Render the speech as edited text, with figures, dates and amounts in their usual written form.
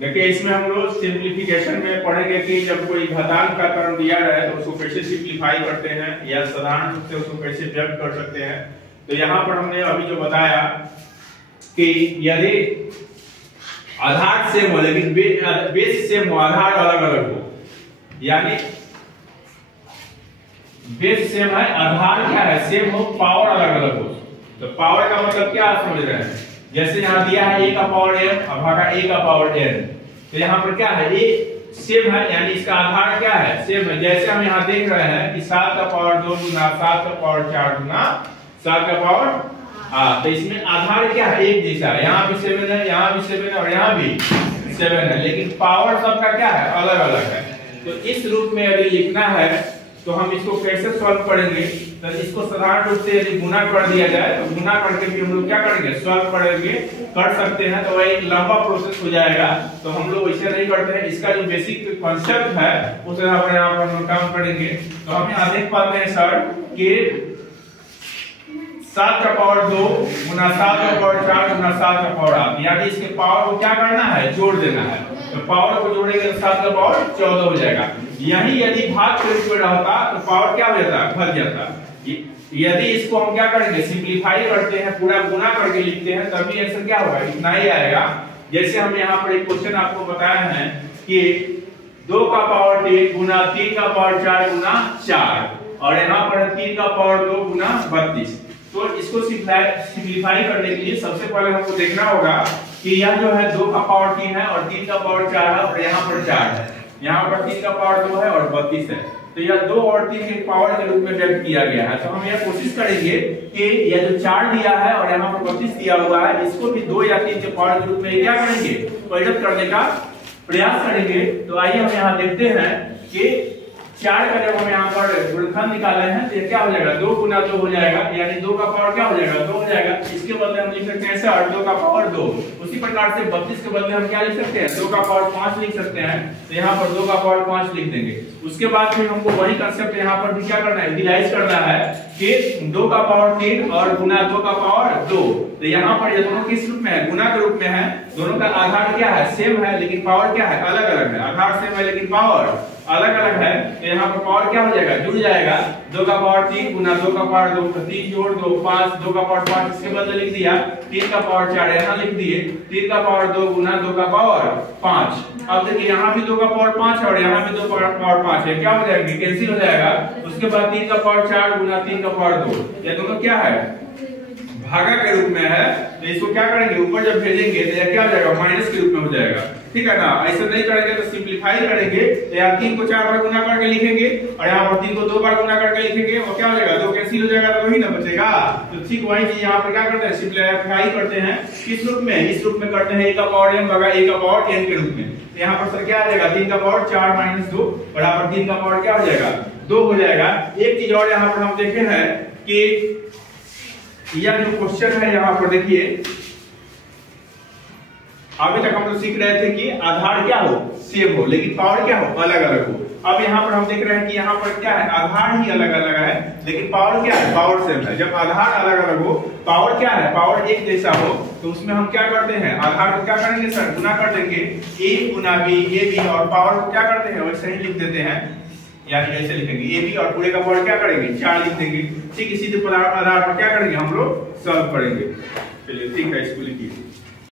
देखिए इसमें हम लोग सिंप्लीफिकेशन में पढ़ेंगे कि जब कोई घातांक का क्रम दिया रहे तो उसको कैसे सिंप्लीफाई करते हैं या साधारण रूप से उसको कैसे व्यक्त कर सकते हैं। तो यहाँ पर हमने अभी जो बताया कि यदि आधार सेम हो लेकिन बेस सेम हो, आधार अलग अलग हो, यानी बेस सेम है, आधार क्या है सेम हो, पावर अलग अलग हो। तो पावर का मतलब क्या समझ रहे हैं, जैसे यहाँ दिया है a का पावर m और भागा a का पावर n, तो यहाँ पर क्या है a सेम है यानी इसका आधार क्या है सेम है। जैसे हम यहाँ देख रहे हैं कि 7 का पावर 2 गुना 7 का पावर 4 गुना 7 का पावर तो इसमें आधार क्या है एक जैसा है, यहाँ भी 7 है, यहाँ भी 7 है और यहाँ भी 7 है, लेकिन पावर सबका क्या है अलग अलग है। तो इस रूप में यदि लिखना है तो हम इसको कैसे सॉल्व करेंगे, तो इसको साधारण रूप से यदि गुना कर दिया जाए तो गुना करके भी हम लोग क्या करेंगे सॉल्व करेंगे, कर सकते हैं। तो वह एक लंबा प्रोसेस हो जाएगा, तो हम लोग ऐसे नहीं करते हैं। इसका जो बेसिक कॉन्सेप्ट है उस तरह पर यहाँ पर हम काम करेंगे। तो हम यहाँ देख पाते हैं सर कि 7 का पावर 2 गुना 7 का पावर 4 गुना 7 का पावर 8, यानी इसके पावर को क्या करना है जोड़ देना है। तो पावर को जोड़ेंगे तो 7 का पावर 14 हो जाएगा। यही यदि भाग के रूप में रहता तो पावर क्या हो जाता घट जाता। यदि इसको हम क्या करेंगे सिंप्लीफाई करते हैं, पूरा गुना करके लिखते हैं, तभी आंसर क्या होगा इतना ही आएगा। जैसे हम यहाँ पर एक क्वेश्चन आपको बताया है कि 2 का पावर 3 गुना 3 का पावर 4 गुना 4 और यहाँ पर 3 का पावर 2 गुना 32। तो इसको सिंप्लीफाई करने के लिए सबसे पहले हमको देखना होगा कि यह जो है 2 का पावर 3 है और 3 का पावर 4 है और यहाँ पर 4 है, यहाँ पर 3 का पावर 2 है और 32 है। तो यह 2 और 3 के पावर के रूप में व्यक्त किया गया है। तो हम यह कोशिश करेंगे कि यह जो 4 दिया है और यहाँ पर 32 दिया हुआ है, इसको भी 2 या 3 के पावर के रूप में क्या करेंगे परिणत करने का प्रयास करेंगे। तो आइए हम यहाँ देखते हैं कि 4 का जब हम यहाँ पर गुणनखंड निकाले हैं तो ये क्या हो जाएगा 2 गुना 2 हो जाएगा, यानी 2 का पावर क्या हो जाएगा 2 हो जाएगा। इसके बदले हम लिख सकते हैं सर 2 का पावर 2। उसी प्रकार से 32 के बदले हम क्या लिख सकते हैं 2 का पावर 5 लिख सकते हैं। तो यहाँ पर 2 का पावर 5 लिख देंगे। उसके बाद फिर हमको वही कंसेप्ट यहाँ पर भी क्या करना है यूटिलाइज करना है कि 2 का पावर 3 और गुना 2 का पावर 2। तो यहाँ पर ये दोनों किस रूप में है गुना के रूप में है, दोनों का आधार क्या है सेम है लेकिन पावर क्या है अलग अलग है। आधार सेम है लेकिन पावर अलग अलग है, तो यहाँ पर पावर क्या हो जाएगा जुड़ जाएगा। 2 का पावर 3 गुना 2 का पावर 2, तो 3 जोड़ 2 5, 2 का पावर 5 इसके बदले लिख दिया, 3 का पावर 4 यहाँ लिख दिए, 3 का पावर 2 गुना 2 का पावर 5। अब देखिए यहाँ भी 2 का पावर 5 है और यहाँ भी 2 का पावर 5 है, क्या हो जाएगा कैंसिल हो जाएगा। उसके बाद 3 का पावर 4 गुना 3 का पावर 2, ये दोनों क्या है भागा के रूप में है। तो इसको क्या करेंगे ऊपर जब भेजेंगे तो यह क्या हो जाएगा माइनस के रूप में हो जाएगा, ठीक है ना। ऐसा नहीं करेंगे तो सिंप्लीफाई करेंगे तो यहाँ 3 को 4 बार गुना करके लिखेंगे और यहाँ पर 3 को 2 बार गुना करके लिखेंगे और क्या हो जाएगा 2 कैंसिल हो जाएगा तो वही ना बचेगा। तो ठीक वही चीज यहाँ पर क्या करते हैं सिंप्लीफाई करते हैं किस रूप में, इस रूप में करते हैं a का पावर m भागा a का पावर n के रूप में। तो यहाँ पर सर क्या आ जाएगा 3 का पावर 4 माइनस 2 बराबर 3 का पावर क्या हो जाएगा 2 हो जाएगा। एक चीज और यहाँ पर हम देखे हैं कि यह जो क्वेश्चन है यहाँ पर देखिए अभी तक हम लोग सीख रहे थे कि आधार क्या हो सेम हो लेकिन पावर क्या हो अलग अलग हो। अब यहाँ पर हम देख रहे हैं कि यहाँ पर क्या है आधार ही अलग अलग है लेकिन पावर क्या है पावर सेम है। जब आधार अलग अलग हो पावर क्या है पावर एक जैसा हो तो उसमें हम क्या करते हैं आधार को क्या करेंगे सर गुना कर देंगे a Guna b a b और पावर को क्या करते हैं वैसे ही लिख देते हैं, यानी ऐसे लिखेंगे ए बी और पूरे का पावर क्या करेंगे 4 लिख देंगे। ठीक इसी आधार पर क्या करेंगे हम लोग सॉल्व करेंगे। चलिए ठीक है इसको लिखिए।